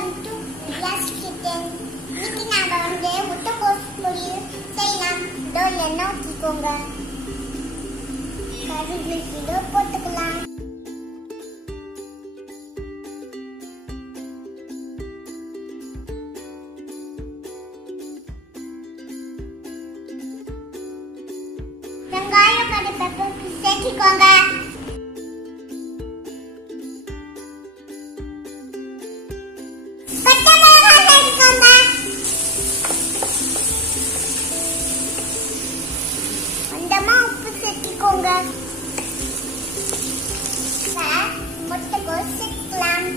Welcome to Thiyashri kitchen. இன்னைக்கு நாம முட்டைக்கோஸ் பொரியல் செய்யலாம். டோல்ல நோக்கிக்கோங்க. கறிவேப்பிலை கிலோ போட்டுக்கலாம். வெங்காயம் கருவேப்பிலை சேர்த்துக்கோங்க. உப்பு சேர்த்துக்கோங்க. முட்டைக்கோஸ் சேர்க்கலாம்.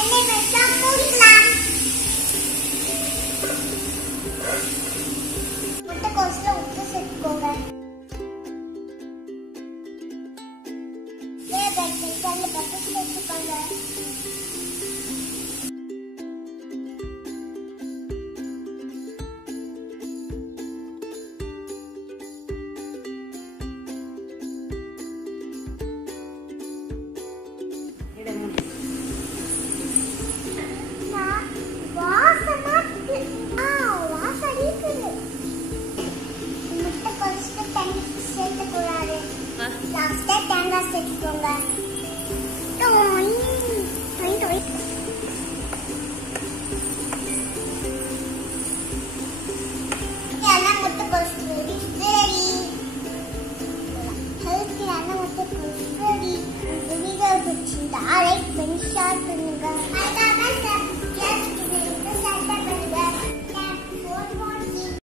எண்ணெய் வச்சா